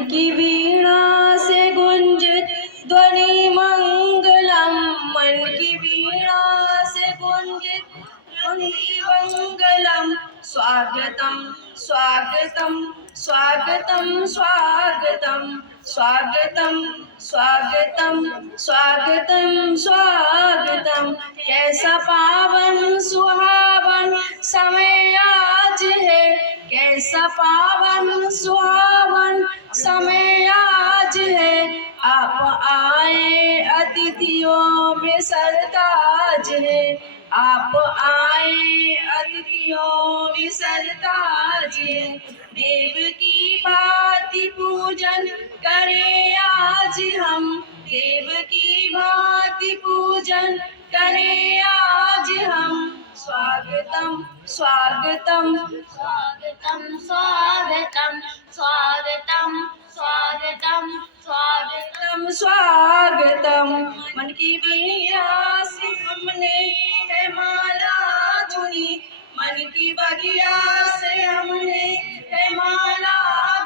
की वीणा से गुंजित ध्वनि मंगलम, मन की वीणा से गुंजित ध्वनि मंगलम। स्वागतम स्वागतम स्वागतम स्वागतम स्वागतम स्वागतम स्वागतम स्वागतम। कैसा पावन सुहावन समय आज है, कैसा पावन सुहावन समय आज है। आप आए अतिथियों में सरताज है, आप आए अतिथियों में सरताज है। देव की भांति पूजन करें आज हम, देव की भांति पूजन करें आज हम। स्वागतम स्वागतम स्वागतम स्वागतम स्वागतम स्वागतम स्वागतम स्वागतम। मन की वीणा से हमने है माला धुनी, मन की बगिया से हमने है माला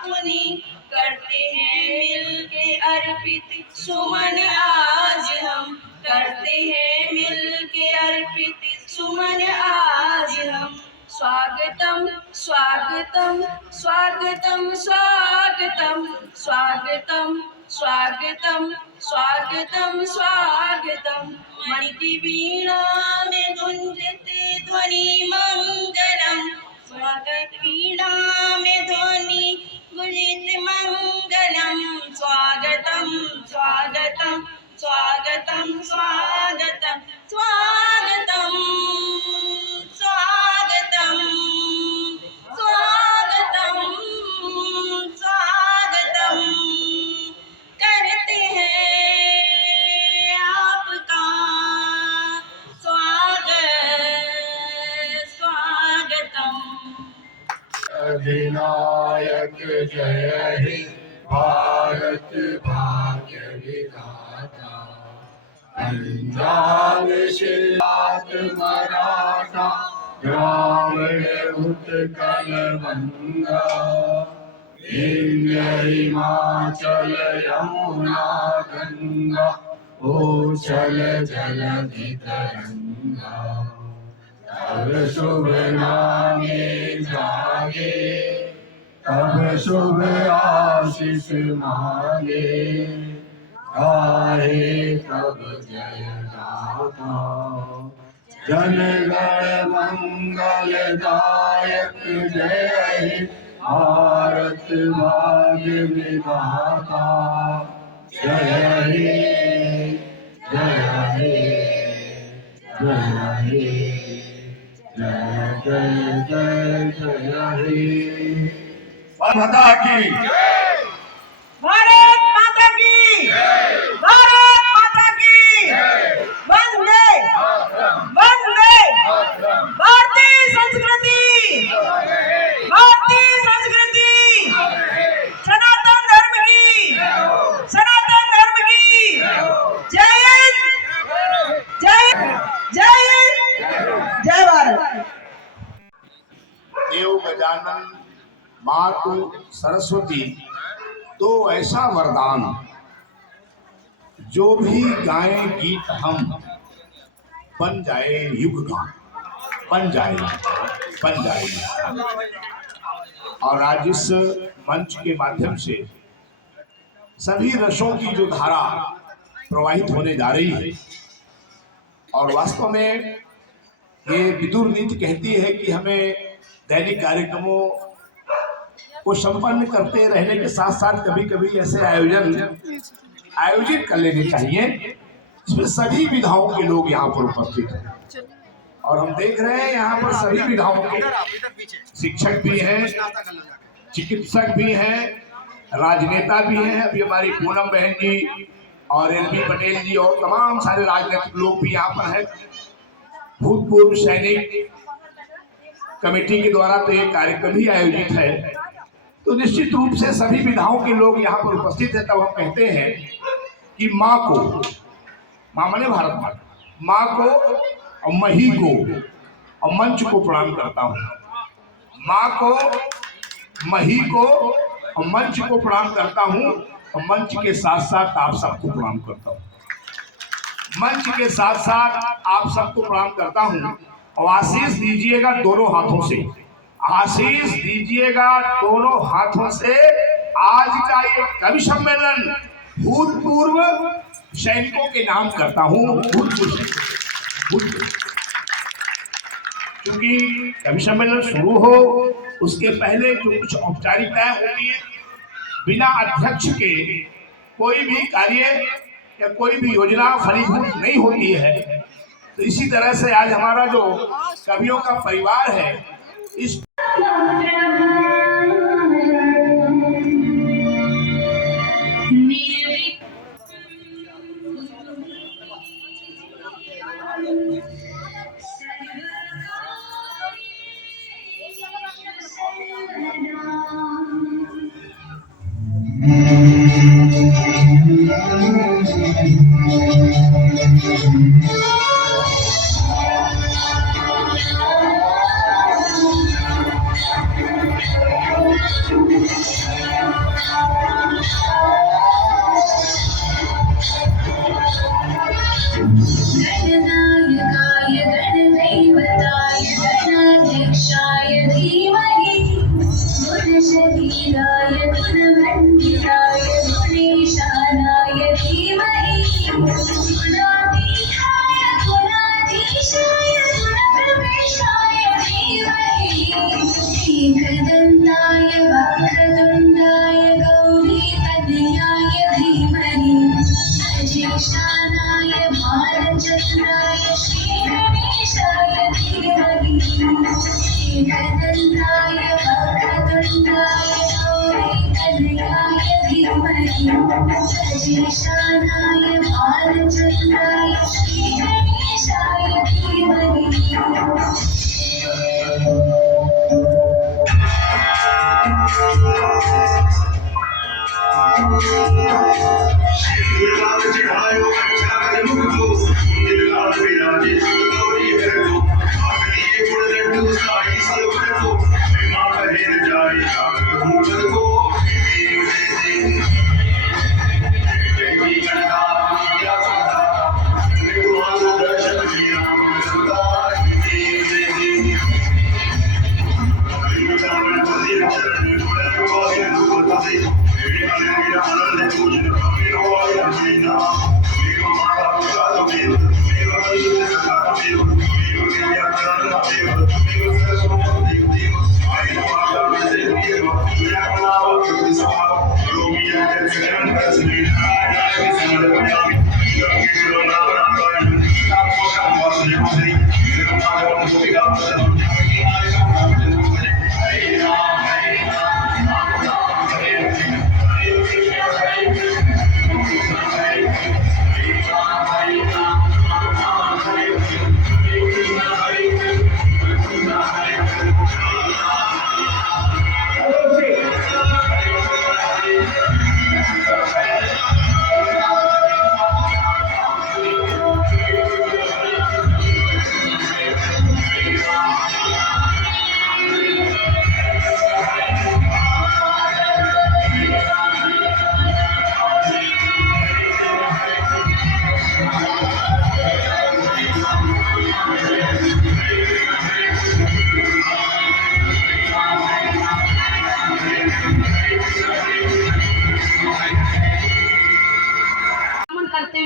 धुनी। करते हैं मिल के अर्पित सुमन आज हम, करते हैं मिल के अर्पित सुमन आज हम। स्वागतम स्वागतम स्वागतम स्वागतम स्वागतम स्वागतम स्वागतम स्वागतम। मन की वीणा में गुंजित ध्वनि मंगलम, स्वागत वीणा में ध्वनि गुंजित मंगलम। स्वागतम स्वागतम स्वागतम स्वागतम स्वागतम स्वागतम स्वागतम स्वागतम। करते हैं आपका स्वागत स्वागतम। अधिनायक जय हे भारत भाग्य विधाता। पंजाब सिंध मराठा द्राविड़ उत्कल बंगा, विंध्य हिमाचल यमुना गंगा, उच्छल जलधि तरंगा। तब शुभ नामे जागे, तब शुभ आशीष मांगे, गाहे तब जय गाथा। जन गण मंगल दायक जय हे भारत भाग्य विधाता। जय हे जय हे जय हे जय जय जय जय हे। माता की भारत माता की, भारत माता की। वंदे वंदे भारतीय संस्कृति, भारतीय संस्कृति, सनातन धर्म की, सनातन धर्म की। जय जय जय जय भारत। देव गजानन मातु सरस्वती तो ऐसा वरदान, जो भी गाएं गीत हम बन जाए युग गान, बन जाए बन जाए। और आज इस मंच के माध्यम से सभी रसों की जो धारा प्रवाहित होने जा रही है, और वास्तव में ये विदुर नीति कहती है कि हमें दैनिक कार्यक्रमों को संपन्न करते रहने के साथ साथ कभी कभी ऐसे आयोजित कर लेने चाहिए जिसमें सभी विधाओं के लोग यहाँ पर उपस्थित हैं। और हम देख रहे हैं यहाँ पर सभी विधाओं के शिक्षक भी हैं, चिकित्सक भी हैं, राजनेता भी हैं। अभी हमारी पूनम बहन जी और एलबी पटेल जी और तमाम सारे राजनीतिक लोग भी यहाँ पर हैं। भूतपूर्व सैनिक कमेटी के द्वारा तो ये कार्यक्रम ही आयोजित है, तो निश्चित रूप से सभी विधाओं के लोग यहाँ पर उपस्थित हैं। तब हम कहते हैं कि माँ को, माँ माने भारत माता, माँ को और मही को और मंच को प्रणाम करता हूँ। माँ को मही को और मंच को प्रणाम करता हूँ और मंच के साथ साथ आप सबको प्रणाम करता हूँ। मंच के साथ साथ आप सबको प्रणाम करता हूँ और आशीष दीजिएगा दोनों हाथों से, आशीष दीजिएगा दोनों हाथों से। आज का ये कवि सम्मेलन भूतपूर्व सैनिकों के नाम करता हूँ। क्योंकि कवि सम्मेलन शुरू हो उसके पहले जो कुछ औपचारिकताएं होती है, बिना अध्यक्ष के कोई भी कार्य या कोई भी योजना फलीभूत नहीं होती है। तो इसी तरह से आज हमारा जो कवियों का परिवार है इस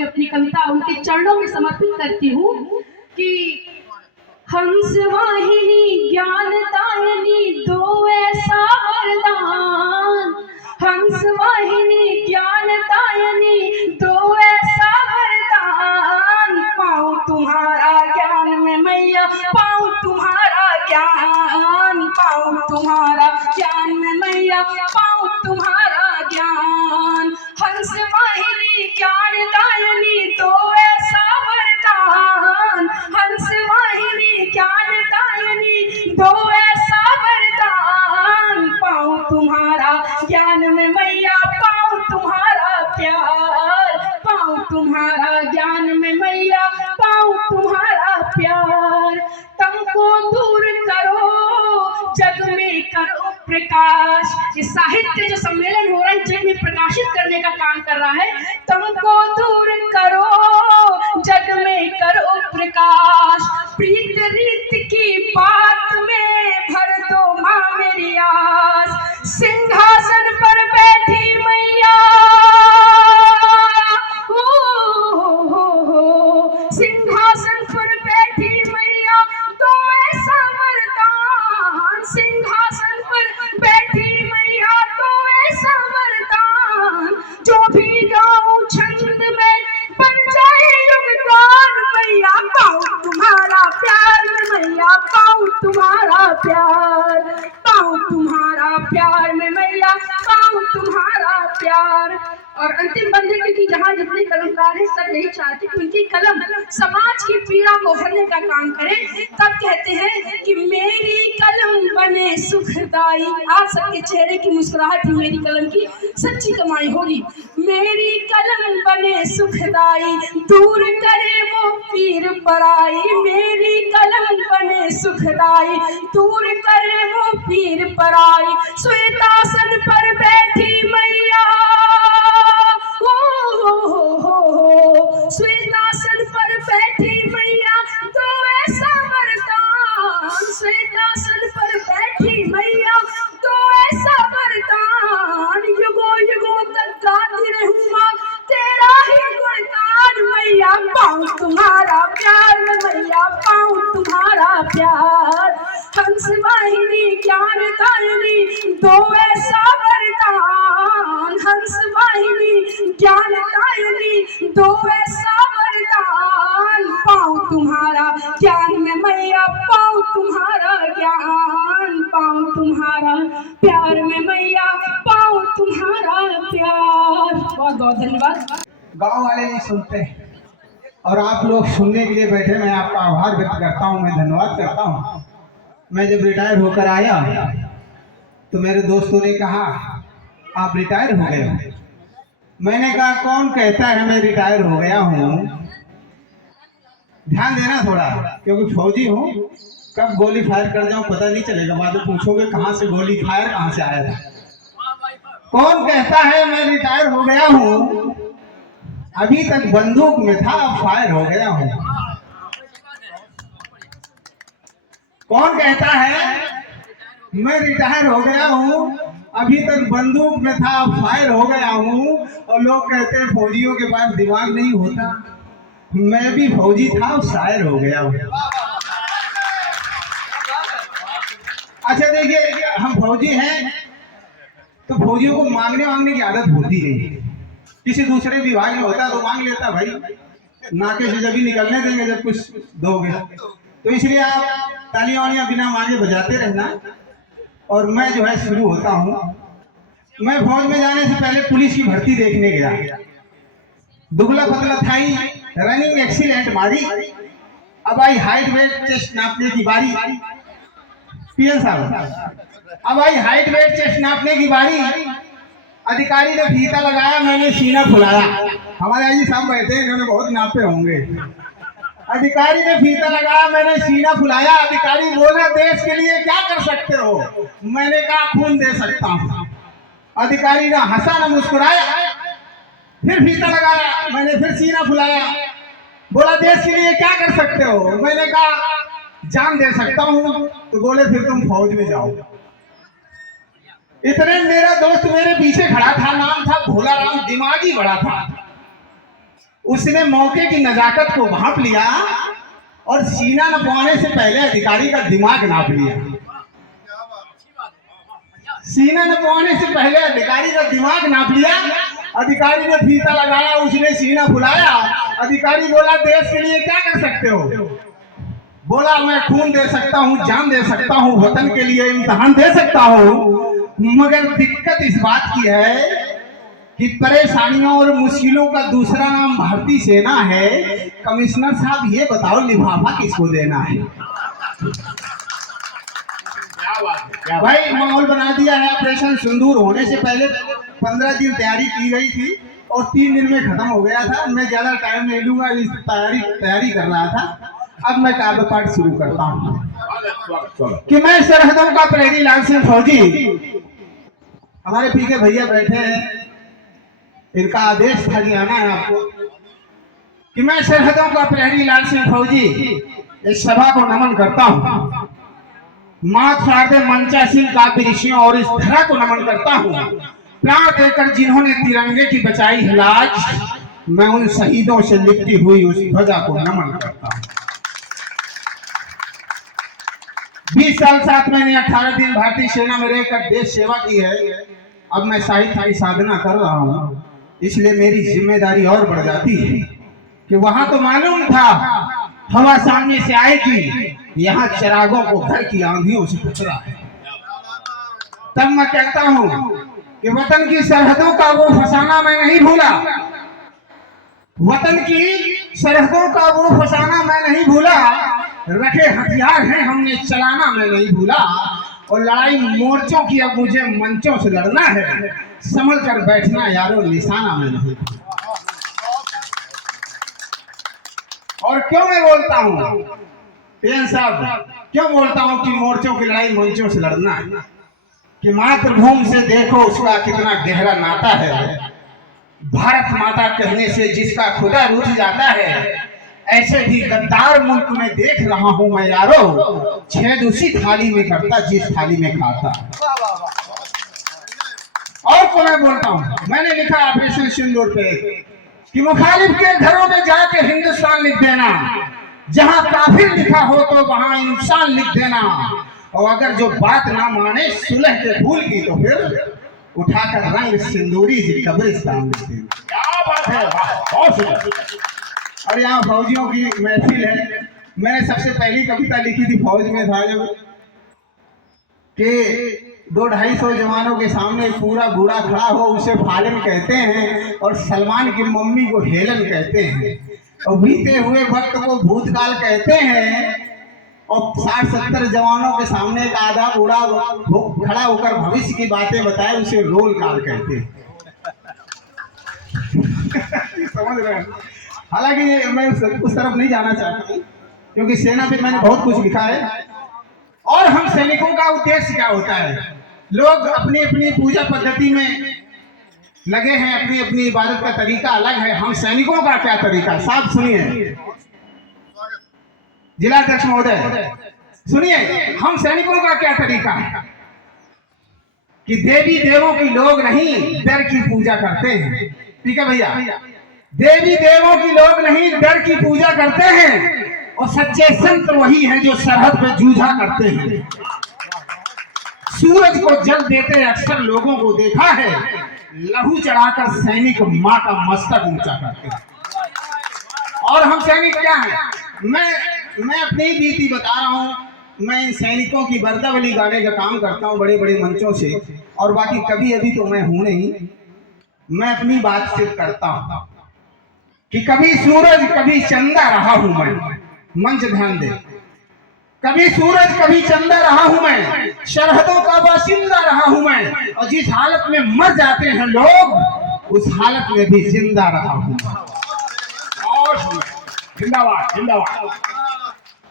अपनी कविता उनके चरणों में समर्पित करती हूँ कि हंस वाहिनी ज्ञान दायिनी दो ऐसा वरदान, हंस वाहिनी ज्ञान दायिनी दो ऐसा वरदान। पाऊँ तुम्हारा ज्ञान में मैया, पाऊँ तुम्हारा ज्ञान, पाऊँ तुम्हारा ज्ञान में मैया, पाऊँ तुम्हारा ज्ञान। हंस वाहिनी ज्ञान दायिनी दो ऐसा वरदान, हंस वाहिनी ज्ञान दायिनी दो ऐसा वरदान। पाऊँ तुम्हारा ज्ञान में मैया, पाऊँ तुम्हारा प्यार, पाऊँ तुम्हारा ज्ञान में मैया, पाऊँ तुम्हारा प्यार। तम को दूर करो जग में करो प्रकाश। ये साहित्य जो सम्मेलन हो रहा है जग में प्रकाशित करने का काम कर रहा है। तुमको दूर करो जग में करो प्रकाश, प्रीत रीत की बात में भर दो माँ मेरी आस। सिंहासन पर बैठी मैया, सिंहासन पर बैठी मैया तो ऐसा वरदान, सिंहासन पर बैठी मैया तो ऐसा वरदान, जो भी गाऊं छंद में बन जाए युगगान। मैया पाऊं तुम्हारा प्यार, मैया पाऊं तुम्हारा प्यार, पाऊं तुम्हारा प्यार में मैया पाऊं तुम्हारा प्यार। और अंतिम बंदे क्योंकि जहाँ जितने कलमकार हैं सब यही चाहते कि उनकी कलम समाज की पीड़ा को हरने का काम करे। तब कहते हैं कि मेरी कलम बने सुखदाई, आप सबके चेहरे की मुस्कुराहट ही मेरी कलम की सच्ची कमाई होगी। मेरी कलम बने सुखदाई, दूर करे वो पीर पराई, मेरी कलम बने सुखदाई, दूर करे वो पीर पराई। श्वेतासन पर बैठी मैया, श्वेतासन पर बैठी मैया तो ऐसा वरदान, श्वेतासन पर बैठी मैया तो ऐसा वरदान, युगों युगों तक गाती रहूंगा तेरा ही गुणगान। मैया पाऊं तुम्हारा प्यार, मैया पाऊं तुम्हारा प्यार। हंस वाहिनी ज्ञान दायिनी दो ऐसा वरदान, हंस वाहिनी ज्ञान दायिनी दो ऐसा वरदान। पाऊं तुम्हारा ज्ञान में मैया पाऊं तुम्हारा ज्ञान, पाऊं तुम्हारा प्यार में मैया पाऊं तुम्हारा प्यार। बहुत बहुत धन्यवाद। गांव वाले नहीं सुनते और आप लोग सुनने के लिए बैठे, मैं आपका आभार व्यक्त करता हूं, मैं धन्यवाद करता हूं। मैं जब रिटायर होकर आया तो मेरे दोस्तों ने कहा आप रिटायर हो गए हो। मैंने कहा कौन कहता है मैं रिटायर हो गया हूँ, ध्यान देना थोड़ा, क्योंकि फौजी हूँ, कब गोली फायर कर जाऊं पता नहीं चलेगा। बाद में पूछोगे कहाँ से गोली फायर कहाँ से आया था। कौन कहता है मैं रिटायर हो गया हूँ, अभी तक बंदूक में था अब फायर हो गया हूँ। कौन कहता है मैं रिटायर हो गया हूँ, अभी तक बंदूक में था अब फायर हो गया हूँ। और लोग कहते हैं फौजियों के पास दिमाग नहीं होता, मैं भी फौजी था और शायर हो गया हूँ। अच्छा देखिए, हम फौजी हैं तो फौजियों को मांगने की आदत होती है। किसी दूसरे विभाग में होता तो मांग लेता, भाई नाके से जब भी निकलने देंगे जब कुछ दोगे। तो इसलिए आप तालियां वालियां बिना मांगे बजाते रहना। और मैं जो है शुरू होता हूँ। मैं फौज में जाने से पहले पुलिस की भर्ती देखने गया, दुबला पतला था ही, रनिंग एक्सीलेंट मारी। अब आई हाइट वेट चेस्ट नापने की बारी, पीएन साहब अब आई हाइट वेट चेस्ट नापने की बारी। अधिकारी ने फीता लगाया, मैंने सीना फुलाया। हमारे आजी साहब बैठे हैं, इन्होंने बहुत नापे होंगे। अधिकारी ने फीता लगाया, मैंने सीना फुलाया। अधिकारी बोला देश के लिए क्या कर सकते हो, मैंने कहा खून दे सकता हूँ। अधिकारी ने हंसा न मुस्कुराया, फिर फीता लगाया, मैंने फिर सीना फुलाया। बोला देश के लिए क्या कर सकते हो, मैंने कहा जान दे सकता हूँ। तो बोले फिर तुम फौज में जाओ। इतने मेरा दोस्त मेरे पीछे खड़ा था, नाम था भोला राम, दिमागी बड़ा था। उसने मौके की नजाकत को भांप लिया और सीना नपवाने से पहले अधिकारी का दिमाग नाप लिया। सीना नपवाने से पहले अधिकारी का दिमाग नाप लिया। अधिकारी ने फीता लगाया, उसने सीना फुलाया। अधिकारी बोला देश के लिए क्या कर सकते हो, बोला मैं खून दे सकता हूँ, जान दे सकता हूँ, वतन के लिए इम्तिहान दे सकता हूँ। मगर दिक्कत इस बात की है कि परेशानियों और मुश्किलों का दूसरा नाम भारतीय सेना है। कमिश्नर साहब ये बताओ लिफाफा किसको देना है। भाई माहौल बना दिया है। ऑपरेशन सिंदूर होने से पहले 15 दिन तैयारी की गई थी और 3 दिन में खत्म हो गया था। मैं ज्यादा टाइम नहीं लूंगा, इस तैयारी कर रहा था। अब मैं काव्य पाठ शुरू करता हूँ। स्वागत। कि मैं सरहदों का प्रहरी लाल सिंह फौजी, हमारे पीके भैया बैठे हैं, इनका आदेश था कि आना है आपको, कि मैं सरहदों का प्रहरी लाल सिंह फौजी इस सभा को नमन करता हूँ। मात शारदे मंचा सिंह काव्य ऋषियों और इस धरा को नमन करता हूँ। प्राण देकर जिन्होंने तिरंगे की बचाई है लाज, मैं उन शहीदों से लिपटी हुई उस ध्वजा को नमन करता हूँ। 20 साल साथ मैंने 18 दिन भारतीय सेना में रहकर देश सेवा की है। अब मैं साहित्य की साधना कर रहा हूँ, इसलिए मेरी जिम्मेदारी और बढ़ जाती है कि वहां तो मालूम था हवा सामने से आएगी, यहाँ चिरागों को घर की आंधियों से खतरा है। तब मैं कहता हूँ कि वतन की सरहदों का वो फसाना मैं नहीं भूला, वतन की सरहदों का वो फसाना मैं नहीं भूला। रखे हथियार हैं हमने चलाना मैं नहीं भूला, और लड़ाई मोर्चों की अब मुझे मंचों से लड़ना है। संभल कर बैठना यारों निशाना में नहीं। और क्यों मैं बोलता हूँ पीएन साहब, क्यों बोलता हूँ कि मोर्चों की लड़ाई मंचों से लड़ना है? कि मातृभूमि से देखो उसका कितना गहरा नाता है। भारत माता कहने से जिसका खुदा रूठ जाता है, ऐसे भी गद्दार मुल्क में देख रहा हूँ मैं यारो, छेद उसी थाली में करता जिस थाली में खाता। और को मैं बोलता हूँ, मैंने लिखा ऑपरेशन सिंदूर पे कि मुखालिफ के घरों में जाके हिंदुस्तान लिख देना, जहां काफिर लिखा हो तो वहां इंसान लिख देना, और अगर जो बात ना माने सुलह के फूल की तो फिर उठाकर रंग सिंदूरी जी कब्रिस्तान लिख देना। क्या बात है, वाह, बहुत सुंदर। और यहाँ फौजियों की महफिल है। मैंने सबसे पहली कविता लिखी थी फौज में था जब, कि 200-250 जवानों के सामने पूरा बूढ़ा खड़ा हो उसे फालन कहते हैं, और सलमान की मम्मी को हेलन कहते हैं, और बीते हुए वक्त को भूतकाल कहते हैं, और 60-70 जवानों के सामने एक आधा बूढ़ा खड़ा होकर भविष्य की बातें बताए उसे रोल काल कहते हैं। समझ रहे हैं? हालांकि मैं उस तरफ नहीं जाना चाहता हूँ, क्योंकि सेना पे मैंने बहुत कुछ लिखा है। और हम सैनिकों का उद्देश्य क्या होता है? लोग अपनी अपनी पूजा पद्धति में लगे हैं, अपनी अपनी इबादत का तरीका अलग है। हम सैनिकों का क्या तरीका, साहब सुनिए, जिलाध्यक्ष महोदय सुनिए, हम सैनिकों का क्या तरीका है कि देवी देवों की लोग नहीं डर की पूजा करते हैं। ठीक है भैया, देवी देवों की लोग नहीं डर की पूजा करते हैं, और सच्चे संत वही हैं जो सरहद पे जूझा करते हैं। सूरज को जल देते अक्सर लोगों को देखा है, लहू चढ़ाकर सैनिक मां का मस्तक ऊंचा करते हैं। और हम सैनिक क्या हैं? मैं अपनी ही बीती बता रहा हूँ। मैं इन सैनिकों की बर्दावली गाने का काम करता हूँ बड़े बड़े मंचों से, और बाकी कभी अभी तो मैं हूं नहीं। मैं अपनी बात सिर्फ करता हूँ कि कभी सूरज कभी चंदा रहा हूं मैं, मंच ध्यान दे, कभी सूरज कभी चंदा रहा हूं मैं, सरहदों का बासिंदा रहा हूं मैं, और जिस हालत में मर जाते हैं लोग उस हालत में भी जिंदा रहा हूं। और जिंदाबाद जिंदाबाद।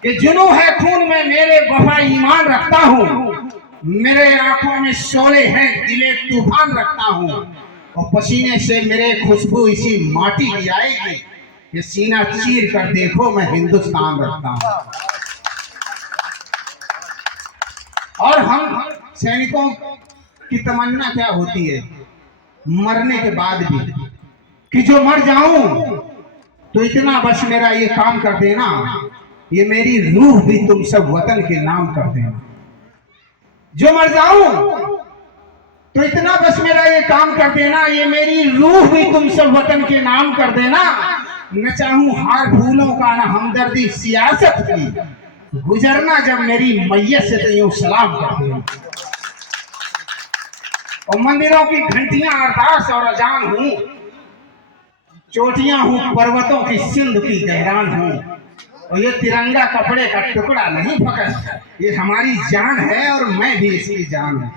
कि जुनून है खून में मेरे, वफा ईमान रखता हूँ, मेरे आंखों में शोले हैं, दिले तूफान रखता हूँ, और पसीने से मेरे खुशबू इसी माटी की आएगी, ये सीना चीर कर देखो मैं हिंदुस्तान रखता हूँ। और हम सैनिकों की तमन्ना क्या होती है मरने के बाद भी, कि जो मर जाऊं तो इतना बस मेरा ये काम कर देना, ये मेरी रूह भी तुम सब वतन के नाम कर देना। जो मर जाऊं तो इतना बस मेरा ये काम कर देना, ये मेरी रूह भी तुम सब वतन के नाम कर देना। न चाहूं हार फूलों का न हमदर्दी सियासत की, गुजरना जब मेरी मैयत से तो यूं सलाम कर देना। और मंदिरों की घंटियां अरदास और अजान हूं, चोटियां हूं पर्वतों की सिंध की गहरान हूं, और ये तिरंगा कपड़े का टुकड़ा नहीं पकड़, ये हमारी जान है और मैं भी इसकी जान हूं।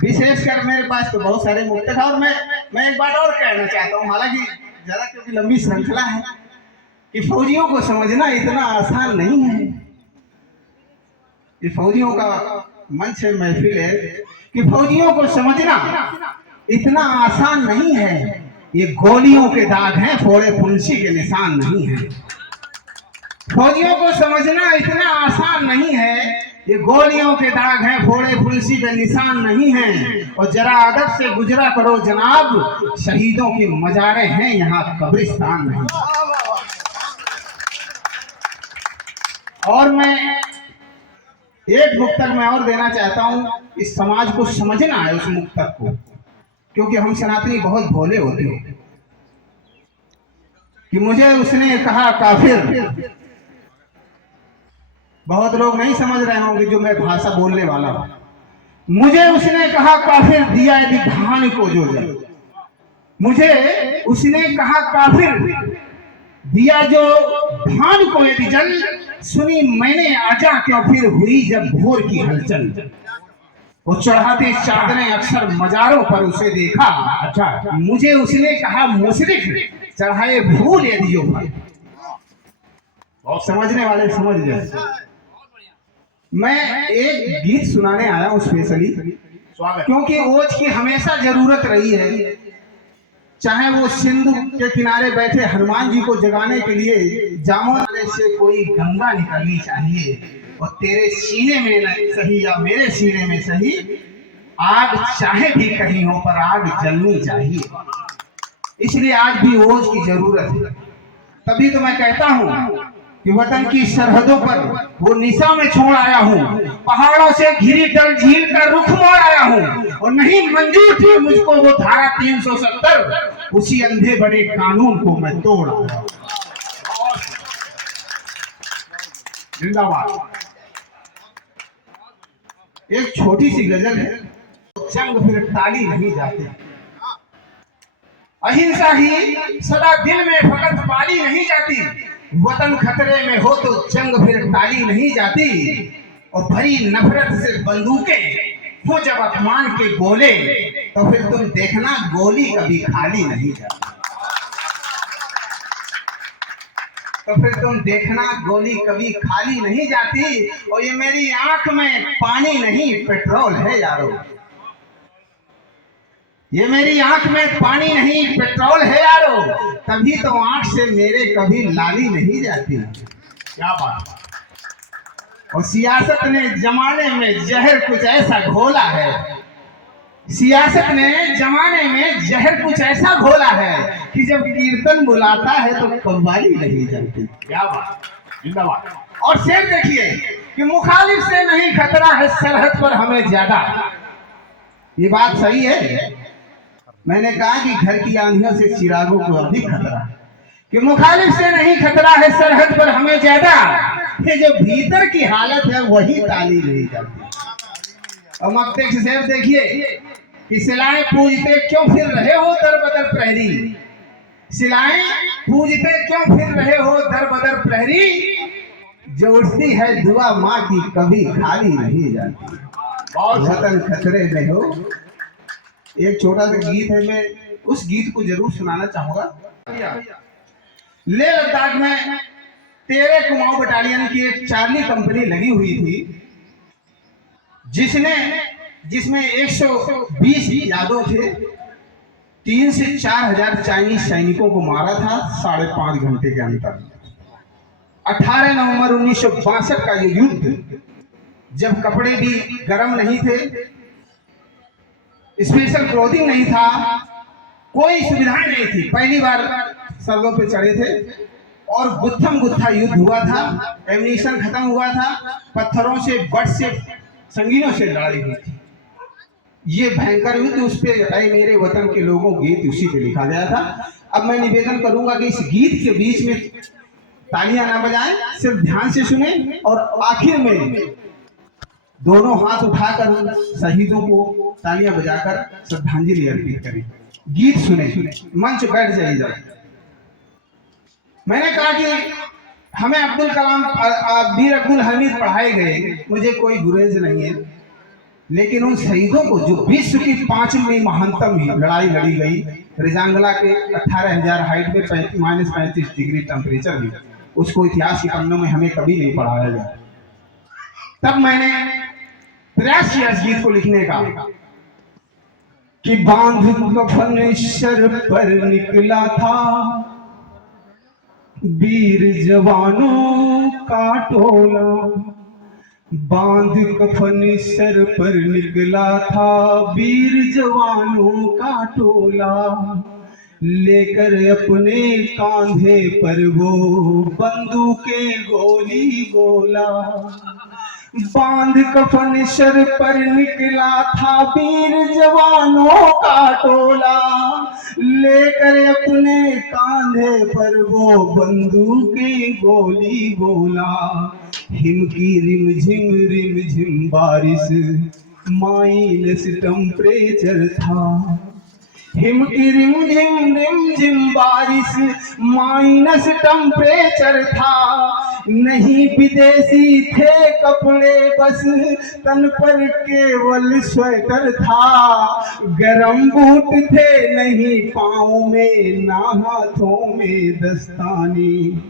विशेषकर मेरे पास तो बहुत सारे मुक्तक, और मैं एक बात और कहना चाहता हूँ, हालांकि ज्यादा क्योंकि लंबी श्रृंखला है, कि फौजियों को समझना इतना आसान नहीं है। ये फौजियों का मंच है, महफिल है, कि फौजियों को समझना इतना आसान नहीं है। ये गोलियों के दाग हैं, फोड़े फुंसी के निशान नहीं है। फौजियों को समझना इतना आसान नहीं है। ये गोलियों के दाग हैं, फोड़े फुंसी के निशान नहीं है। और जरा अदब से गुजरा करो जनाब, शहीदों की मजारें हैं यहाँ, कब्रिस्तान नहीं। और मैं एक मुक्तक मैं और देना चाहता हूँ। इस समाज को समझना है उस मुक्तक को, क्योंकि हम सनातनी बहुत भोले होते हैं। कि मुझे उसने कहा काफिर, बहुत लोग नहीं समझ रहे होंगे जो मैं भाषा बोलने वाला हूं। मुझे उसने कहा काफिर, दिया यदि धान को जो जल। मुझे उसने कहा काफिर, दिया जो धान को यदि जल। सुनी मैंने आजा क्यों फिर हुई जब भोर की हलचल। वो चढ़ाते चादरें अक्सर मजारों पर उसे देखा। अच्छा, मुझे उसने कहा मुशरिक, चढ़ाए भूल यदि जो भर। और समझने वाले समझ जाए। मैं एक गीत सुनाने आया हूं स्पेशली, क्योंकि ओज की हमेशा जरूरत रही है। चाहे वो सिंधु के किनारे बैठे हनुमान जी को जगाने के लिए जामुन से कोई गंगा निकलनी चाहिए। और तेरे सीने में नहीं सही या मेरे सीने में सही, आग चाहे भी कहीं हो पर आग जलनी चाहिए। इसलिए आज भी ओज की जरूरत है। तभी तो मैं कहता हूँ कि वतन की सरहदों पर वो निशा में छोड़ आया हूँ। पहाड़ों से घिरी डल झील का रुख मोड़ आया हूँ। और नहीं मंजूर थी मुझको वो धारा 370, उसी अंधे बड़े कानून को मैं तोड़ आया हूँ। जिंदाबाद। एक छोटी सी गजल है, जंग फिर टाली नहीं जाती। अहिंसा ही सदा दिल में फकत पाली नहीं जाती। वतन खतरे में हो तो जंग फिर टाली नहीं जाती। और भरी नफरत से बंदूकें हो जब अपमान के गोले, तो फिर तुम देखना गोली कभी खाली नहीं जाती। तो फिर तुम देखना गोली कभी खाली नहीं जाती। और ये मेरी आंख में पानी नहीं पेट्रोल है यारो। ये मेरी आंख में पानी नहीं पेट्रोल है यारो। तभी तो आंख से मेरे कभी लाली नहीं जाती। क्या बात। और सियासत ने जमाने में जहर कुछ ऐसा घोला है। सियासत ने जमाने में जहर कुछ ऐसा घोला है कि जब कीर्तन बुलाता है तो कव्वाली नहीं जाती। क्या बात। जिंदाबाद। और शेर देखिए कि मुखालिफ से नहीं खतरा है सरहद पर हमें ज्यादा। ये बात सही है। मैंने कहा कि घर की आंधियों से चिरागों को अधिक खतरा है। कि मुखालिफ से नहीं खतरा है सरहद पर हमें ज्यादा। ये जो भीतर की हालत है वही ताली नहीं जाती। और मक्ते के शेर देखिए कि सिलाएं पूजते क्यों फिर रहे हो दर बदर प्रहरी। सिलाएं पूजते क्यों फिर रहे हो दर बदर प्रहरी। जो उठती है दुआ माँ की कभी खाली नहीं जाती। वतन खतरे में हो। एक छोटा सा गीत है, मैं उस गीत को जरूर सुनाना चाहूंगा। लेह लद्दाख में 13 कुमाऊं बटालियन की एक चार्ली कंपनी लगी हुई थी, जिसमें 120 यादव थे। 3 से 4 हजार चाइनीज सैनिकों को मारा था 5.5 घंटे के अंदर। 18 नवंबर 1962 का ये युद्ध, जब कपड़े भी गर्म नहीं थे, स्पेशल क्लोथिंग नहीं था, कोई सुविधाएं नहीं थी। पहली बार सरहदों पे चढ़े थे और गुत्थम गुत्था युद्ध हुआ था। एम्यूनिशन खत्म हुआ था, पत्थरों से, बट से, संगीनों से लड़ाई हुई थी। ये भयंकर युद्ध, उस पे ऐ मेरे वतन के लोगों गीत उसी पे लिखा गया था। अब मैं निवेदन करूंगा कि इस गीत के बीच में तालियां ना बजाएं, सिर्फ ध्यान से सुने और आखिर में दोनों हाथ उठाकर शहीदों को तालियां बजाकर श्रद्धांजलि अर्पित करें। गीत सुने, मंच बैठ जाइए। मैंने कहा कि हमें अब्दुल कलाम, वीर अब्दुल हमीद पढ़ाए गए, मुझे कोई गुरेज नहीं है। लेकिन उन शहीदों को, जो विश्व की 5वीं महानतम लड़ाई लड़ी गई रिजांगला के 18,000 हाइट में -35 डिग्री टेम्परेचर भी, उसको इतिहास के पन्नों में हमें कभी नहीं पढ़ाया गया। तब मैंने प्रयास किया इस गीत को लिखने का कि बांध कफन सर पर निकला था वीर जवानों का टोला, बांध कफन सर पर निकला था वीर जवानों का टोला, लेकर अपने कांधे पर वो बंदूकें गोली गोला, बांध कफन सर पर निकला था वीर जवानों का टोला, लेकर अपने कांधे पर वो बंदूकें गोली गोला, हिम की रिम झिम बारिश माइनस टेम्परेचर था, हिम की रिम झिम बारिश माइनस टेम्परेचर था, नहीं विदेशी थे कपड़े बस तन पर केवल स्वेटर था, गरम बूट थे नहीं पाँव में ना हाथों में दस्तानी,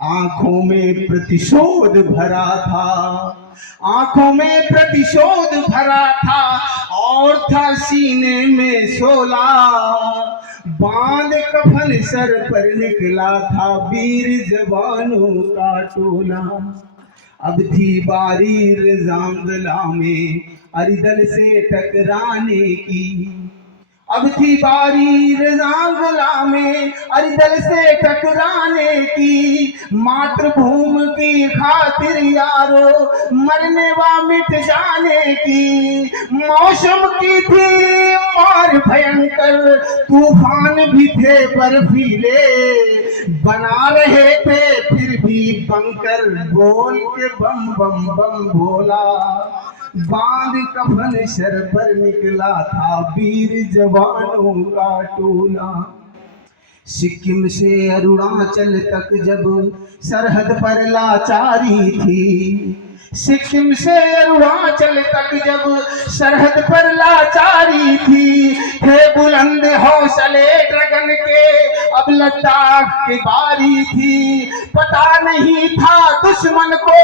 आंखों में प्रतिशोध भरा था, आंखों में प्रतिशोध भरा था, और था सीने में शोला, बांध कफन सर पर निकला था वीर जवानों का टोला, अब थी बारी रिजांगला में अरिदल से टकराने की, अब थी बारी रिजांगला में अरिदल से टकराने की, मातृभूमि की खातिर यारो मरने व मिट जाने की, मौसम की थी मार भयंकर, तूफान भी थे बर्फीले, बना रहे थे फिर भी बंकर, बोल के बम बम बम भोला, बांध कफन सर पर निकला था वीर जवानों का टोला, सिक्किम से अरुणाचल तक जब सरहद पर लाचारी थी, सिक्किम से अरुणाचल तक जब सरहद पर लाचारी थी, थे बुलंद हौसले ड्रैगन के, अब लद्दाख की बारी थी, पता नहीं था दुश्मन को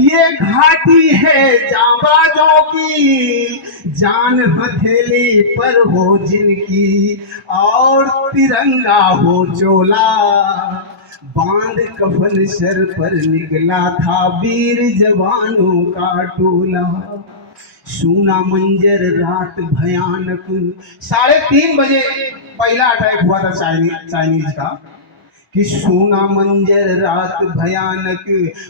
ये घाटी है जांबाजों की, जान हथेली पर हो जिनकी और तिरंगा हो चोला, बांध कफन सर पर निकला था वीर जवानों का टोला, सूना मंजर रात भयानक, 3:30 बजे पहला अटैक हुआ था चाइनीज का, कि सूना मंजर रात भयानक,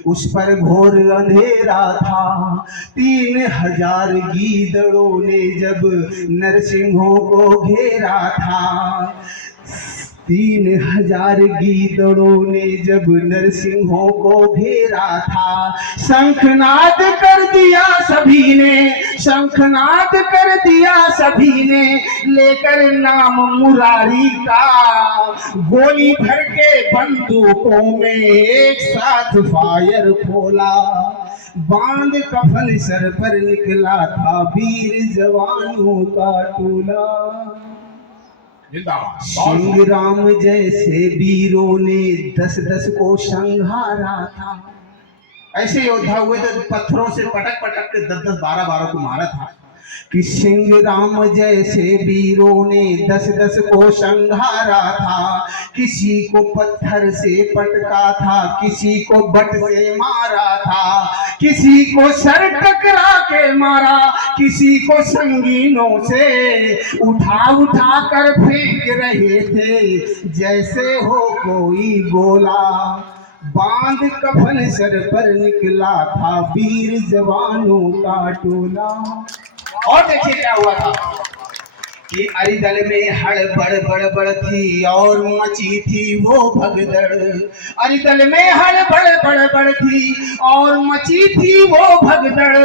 उस पर घोर अंधेरा था, 3000 गीदड़ों ने जब नरसिंहों को घेरा था, 3000 गीदड़ों ने जब नरसिंहों को घेरा था, शंखनाद कर दिया सभी ने, शंखनाद कर दिया सभी ने, लेकर नाम मुरारी का, गोली भर के बंदूकों में एक साथ फायर खोला, बांध कफन सर पर निकला था वीर जवानों का टोला, सिंह राम जैसे वीरों ने 10-10 को संहारा था, ऐसे योद्धा हुए तो पत्थरों से पटक पटक के 10-10 12-12 को मारा था, कि सिंह राम जैसे वीरों ने 10-10 को संहारा था, किसी को पत्थर से पटका था, किसी को बट से मारा था, किसी को सर टकरा के मारा, किसी को संगीनों से उठा उठा कर फेंक रहे थे जैसे हो कोई गोला, बांध कफन सर पर निकला था वीर जवानों का टोला। और देखिए क्या हुआ था कि अरिदल में हड़बड़ बड़बड़ थी और मची थी वो भगदड़, अरिदल में हड़बड़ बड़बड़ थी और मची थी वो भगदड़,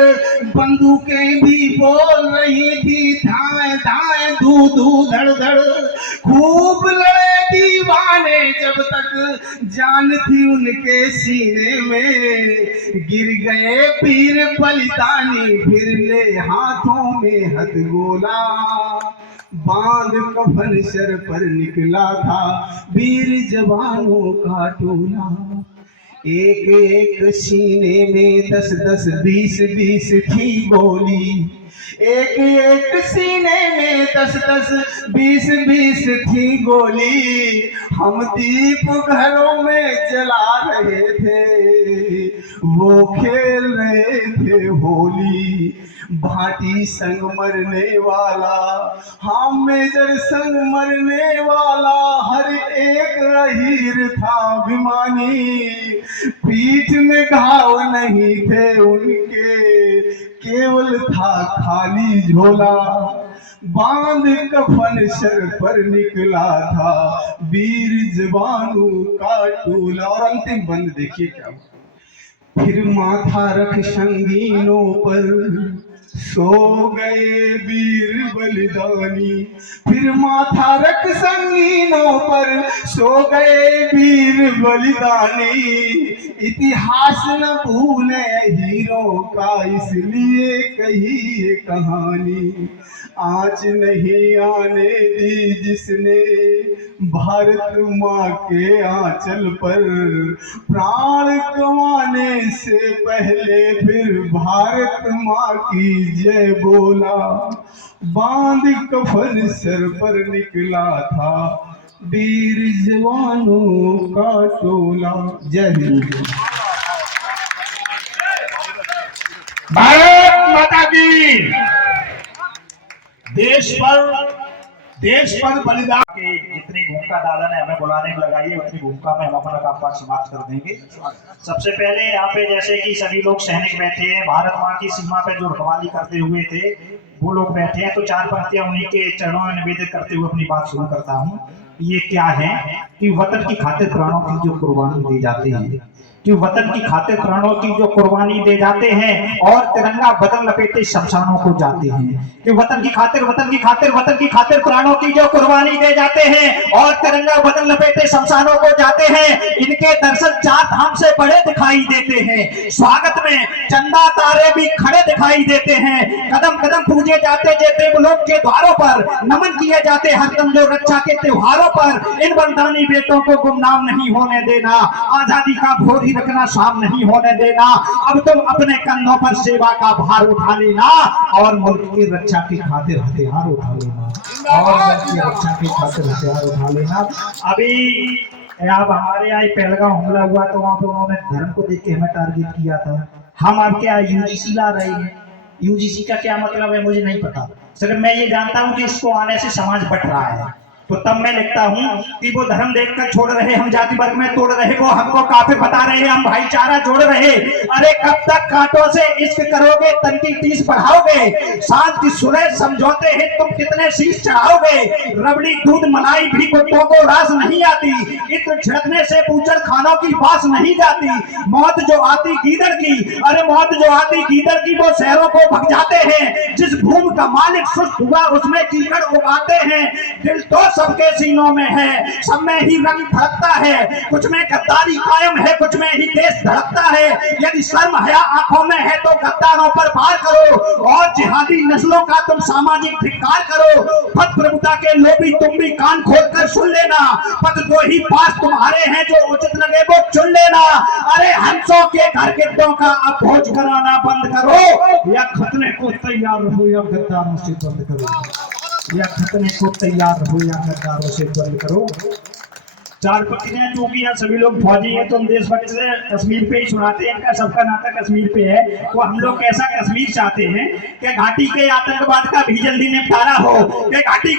बंदूकें भी बोल रही थी धाए धाए धू धू धड़ धड़, खूब लड़े दीवाने जब तक जान थी उनके सीने में, गिर गए पीर बलिदानी फिर ले हाथों में हथगोला, बांध कफन सर पर निकला था वीर जवानों का टोला। एक एक सीने में 10-10 20-20 थी गोली, एक एक सीने में 10-10 20-20 थी गोली, हम दीप घरों में जला रहे थे, वो खेल रहे थे होली। भाटी संग मरने वाला, हाँ मेजर संग मरने वाला, हर एक अहीर था अभिमानी, पीठ में घाव नहीं थे उनके, केवल था खाली झोला, बांध कफन सर पर निकला था वीर जवानों का टोला। और अंतिम बंद देखिए क्या, फिर माथा रख संगीनों पर सो गए वीर बलिदानी, फिर माथा रख संगीनों पर सो गए वीर बलिदानी, इतिहास न भूले हीरों का इसलिए कही ये कहानी, आँच नहीं आने दी जिसने भारत माँ के आंचल पर, प्राण कमाने से पहले फिर भारत माँ की जय बोला, बांध कफन सर पर निकला था वीर जवानों का टोला। जय हिंद। भारत माता की। देश पर बलिदान के जितनी भूमिका दादा ने हमें बुलाने में लगाई है उतनी भूमिका में हम अपना कामकाज समाप्त कर देंगे। सबसे पहले यहाँ पे जैसे कि सभी लोग सैनिक बैठे हैं, भारत माँ की सीमा पे जो रखवाली करते हुए थे वो लोग बैठे हैं, तो 4 पंक्तियां उन्हीं के चरणों में निवेदित करते हुए अपनी बात शुरू करता हूँ। ये क्या है कि वतन की खातिर प्राणों की जो कुर्बानी दी जाती है, कि वतन की खातिर प्राणों की जो कुर्बानी दे जाते हैं और तिरंगा बदन लपेटे शमशानों को जाते हैं, कि वतन की खातिर प्राणों की जो कुर्बानी दे जाते हैं और तिरंगा बदन लपेटे शमशानों को जाते हैं। इनके दर्शन 4 धाम से बड़े दिखाई देते हैं, स्वागत में चंदा तारे भी खड़े दिखाई देते हैं, कदम कदम पूजे जाते जे देवलोक के द्वारों पर, नमन किए जाते हरदम जो रक्षा के त्योहारों पर। इन बलिदानी बेटों को गुमनाम नहीं होने देना, आजादी का भोर रखना शाम नहीं होने देना। अब तुम अपने कंधों पर सेवा का भार उठा लेना और मुल्क की रक्षा की खातिर हथियार उठा लेना, और मुल्क की रक्षा की खातिर हथियार उठा लेना। अभी अब हमारे यहाँ पहलगांव हमला हुआ तो वहां पे उन्होंने धर्म को देख के हमें टारगेट किया था। हम आपके यहाँ यूजीसी ला रहे हैं, यूजीसी का क्या मतलब है मुझे नहीं पता, सिर्फ मैं ये जानता हूँ कि इसको आने से समाज बट रहा है। तो तब मैं लिखता हूँ कि वो धर्म देखकर छोड़ रहे, हम जाति वर्ग में तोड़ रहे, वो हमको काफी बता रहे, हम भाईचारा जोड़ रहे। अरे कब तक कांटों से इश्क करोगे, तन की टीस बढ़ाओगे, शांति सुलह समझौते हैं तुम कितने शीश चढ़ाओगे। रबड़ी दूध मलाई भी कुत्तों को रास नहीं आती, इत्र छिड़कने से पूछड़ खानों की बास नहीं जाती। मौत जो आती गीदड़ की, अरे मौत जो आती गीदड़ की, वो शहरों को भग जाते हैं। जिस भूमि का मालिक सुस्त हुआ उसमें कीचड़ उगाते हैं। दिल तो सबके सीनों में है, सब में ही रंग धड़कता है, कुछ में गद्दारी कायम है, कुछ में ही देश धड़कता है। यदि शर्म हया आंखों में है तो गद्दारों पर वार करो और जिहादी नस्लों का तुम सामाजिक धिक्कार करो। पद प्रभुता के लोभी तुम भी कान खोलकर सुन लेना, पद दो ही पास तुम्हारे हैं, जो उचित लगे वो चुन लेना। अरे हंसों के घर गिद्धों का अब भोज कराना बंद करो, या खतने को तैयार हो या गद्दारों से बंद करो, या खतने को तैयार हो या गद्दारों से बंद करो। 4 पंक्तियां चूंकि यहाँ सभी लोग फौजी हैं तो हम देशभक्त से कश्मीर पे ही सुनाते हैं, इनका सबका नाता कश्मीर पे है। वो हम लोग कैसा कश्मीर चाहते हैं कि घाटी के आतंकवाद का भी जल्दी निपटारा हो, कि घाटी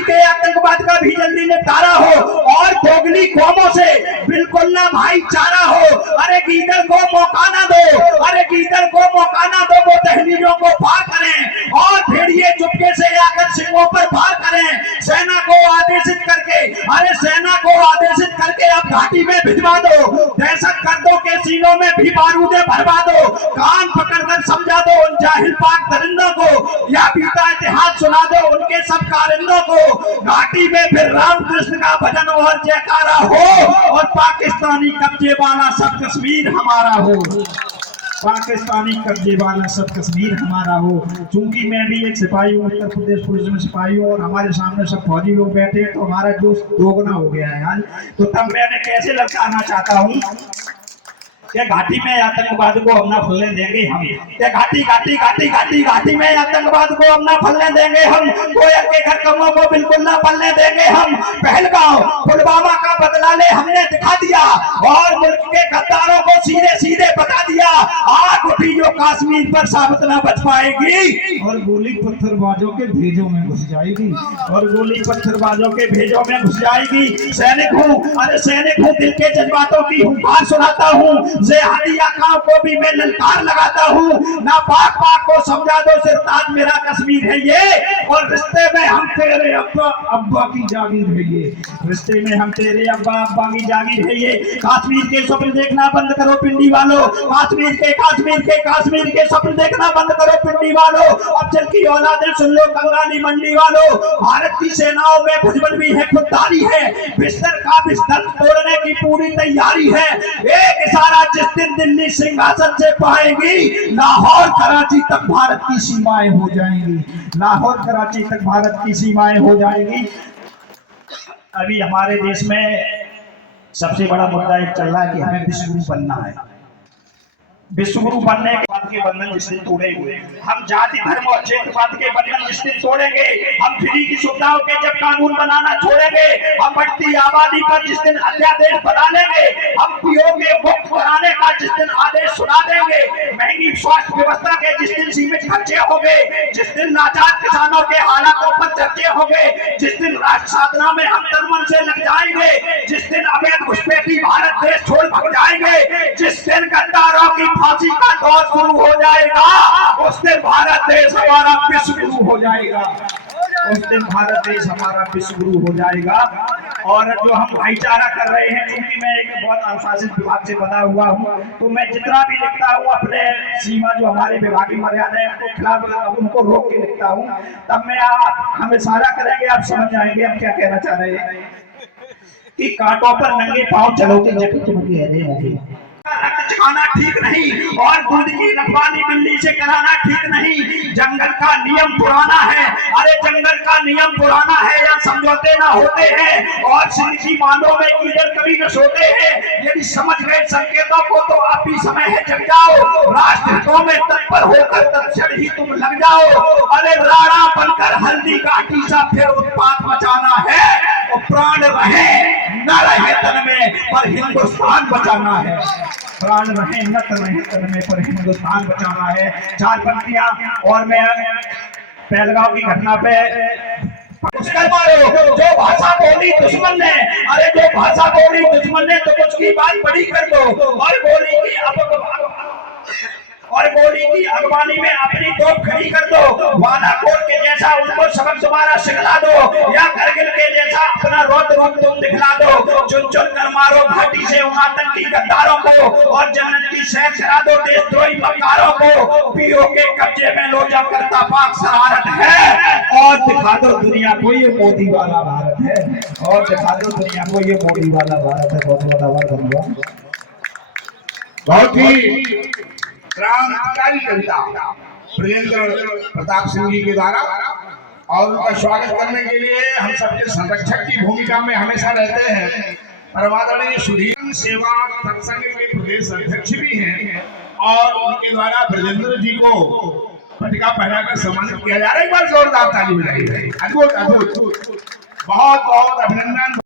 के आतंकवाद का भी जल्दी निपटारा हो, और दोगली कौमों से बिल्कुल ना भाईचारा हो। अरे गीदड़ को मौका ना दो, अरे गीदड़ को मौका ना दो, वो दहलीजों को पार करें और भेड़िए चुपके से आकर सिंहों पर पार करें। सेना को आदेशित करके, अरे सेना को आदेशित करके अब घाटी में भिजवा दो, दहशत गर्दों के सीनों में भी बारूदे भरवा दो, कान पकड़कर समझा दो उन जाहिल पाक दरिंदों को, या बीता इतिहास सुना दो उनके सब कारिंदों को। घाटी में फिर रामकृष्ण का भजन और जयकारा हो, और पाकिस्तानी कब्जे वाला सब कश्मीर हमारा हो। पाकिस्तानी कब्जे वाला सब कश्मीर हमारा हो। चूंकि मैं भी एक सिपाही हूँ, उत्तर प्रदेश पुलिस में सिपाही हूँ, और हमारे सामने सब फौजी लोग बैठे हैं, तो हमारा जोश दोगुना हो गया है आज। तो तब मैंने कैसे ललकारना चाहता हूँ कि घाटी में आतंकवाद को हम ना फैलने देंगे हम। घाटी में आतंकवाद को हम ना फैलने देंगे हम। कोयल के घर कौओं को बिल्कुल ना फैलने देंगे हम। पहलगांव पुलवामा का बदला ले हमने दिखा दिया, और मुल्क के गद्दारों को सीधे सीधे बता दिया। आग उठी जो कश्मीर पर साबित ना बच पाएगी, और गोली पत्थरबाजों के भेजों में घुस जाएगी, और गोली पत्थरबाजों के भेजों में घुस जाएगी। सैनिक हूँ, अरे सैनिक हूँ, दिल के जज्बातों की हुंकार सुनाता हूँ। जेहादी आकाओं को भी मैं ललकार लगाता हूँ। ना पाक को समझा दो सिरताज मेरा कश्मीर है ये, और रिश्ते में हम तेरे अब्बा की जागीर है ये। रिश्ते में हम तेरे अब्बा की जागीर है ये। कश्मीर के स्वप्न देखना बंद करो पिंडी वालों। कश्मीर के स्वप्न देखना बंद करो पिंडी वालों। अब चल की औलादें सुन लो कंगाली मंडी वालों। भारत की सेनाओं में भुजबल भी है, खुददारी है। बिस्तर का बिस्तर तोड़ने की पूरी तैयारी है। एक इशारा जिस दिन दिल्ली सिंहासन से पाएगी, लाहौर कराची तक भारत की सीमाएं हो जाएंगी। लाहौर कराची तक भारत की सीमाएं हो जाएंगी। अभी हमारे देश में सबसे बड़ा मुद्दा एक चल रहा है कि हमें विश्वगुरु बनना है। विश्वगुरु बनने के बाद के बंधन जिस दिन तोड़ेंगे हम, जाति धर्म और क्षेत्रपात के बंधन जिस दिन तोड़ेंगे हम, फ्री की सुविधाओं के जब कानून बनाना छोड़ेंगे हम, बढ़ती आबादी पर जिस दिन अध्यादेश बना लेंगे हम, पीओ के मुक्त कराने का जिस दिन आदेश सुना देंगे, महंगी स्वास्थ्य व्यवस्था के जिस दिन सीमित खर्चे होंगे, जिस दिन लाचार किसानों के हालातों पर चर्चे होंगे, जिस दिन राष्ट्र साधना में हम तन से लग जाएंगे, जिस दिन अवैध घुसपैठी भारत देश छोड़ भाग जाएंगे, जिस दिन गद्दारों की फांसी का दौर शुरू हो जाएगा, उस दिन भारत देश हमारा विश्वगुरु हो जाएगा। उस दिन भारत देश हमारा विश्वगुरु हो जाएगा। और जो हम भाईचारा कर रहे हैं, क्योंकि मैं एक बहुत अनुशासित विभाग से बना हुआ हूँ, तो मैं जितना भी लिखता हूँ अपने सीमा जो हमारे विभागीय मर्यादा है उनको खिलाफ उनको रोक के लिखता हूँ। तब मैं हम इशारा करेंगे, आप समझ जाएंगे हम क्या कहना चाह रहे हैं कि कांटों पर नंगे पांव चलोगे जब चमके रक्त चखाना ठीक नहीं, और दूध की रखवाली बिल्ली से कराना ठीक नहीं। जंगल का नियम पुराना है, अरे जंगल का नियम पुराना है, या समझौते ना होते हैं, और सिंची मानों में कीड़े कभी न सोते हैं। यदि समझ गए संकेतों को तो आप ही समय है जग जाओ। राष्ट्र हितों में तत्पर होकर तत्क्षण ही तुम लग जाओ। अरे राणा बनकर हल्दी घाटी सा फिर उत्पात मचाना है, और प्राण रहे न रहे तन में पर हिंदुस्तान बचाना है। प्राण रहे न रहे तन में पर हिंदुस्तान बचाना है। चार पंक्तियां और मैं पहलगांव की घटना पे मारो। जो भाषा बोली दुश्मन ने, अरे जो भाषा बोली दुश्मन ने तो उसकी बात बड़ी कर दो, और गोली की अगवानी में अपनी तोप खड़ी कर दो। बालाकोट के जैसा उनको सबक तुम्हारा सिखला दो, या करगिल के जैसा अपना रोत तुम दिखला दो। चुन चुन कर मारो घाटी से उन आतंकी गद्दारों को, और जन्नत की सैर करा दो देशद्रोही मक्कारों को। पीओ के कब्जे में लो जा करता पाक शरारत है, और दिखा दो दुनिया को ये मोदी वाला भारत है, और दिखा दो दुनिया को ये मोदी वाला भारत है। बहुत बहुत आभार। धन्यवाद। बहुत ही क्रांतिकारी कविता ब्रजेंद्र प्रताप सिंह जी के द्वारा, और उनका स्वागत करने के लिए हम सबके संरक्षक की भूमिका में हमेशा रहते हैं परमादरणीय सुधीर सेवा सत्संग के प्रदेश अध्यक्ष भी हैं, और उनके द्वारा ब्रजेंद्र जी को पटिका पहनाकर सम्मानित किया जा रहा है। एक बार जोरदार ताली बजाइए। अद्भुत अद्भुत, बहुत बहुत अभिनंदन।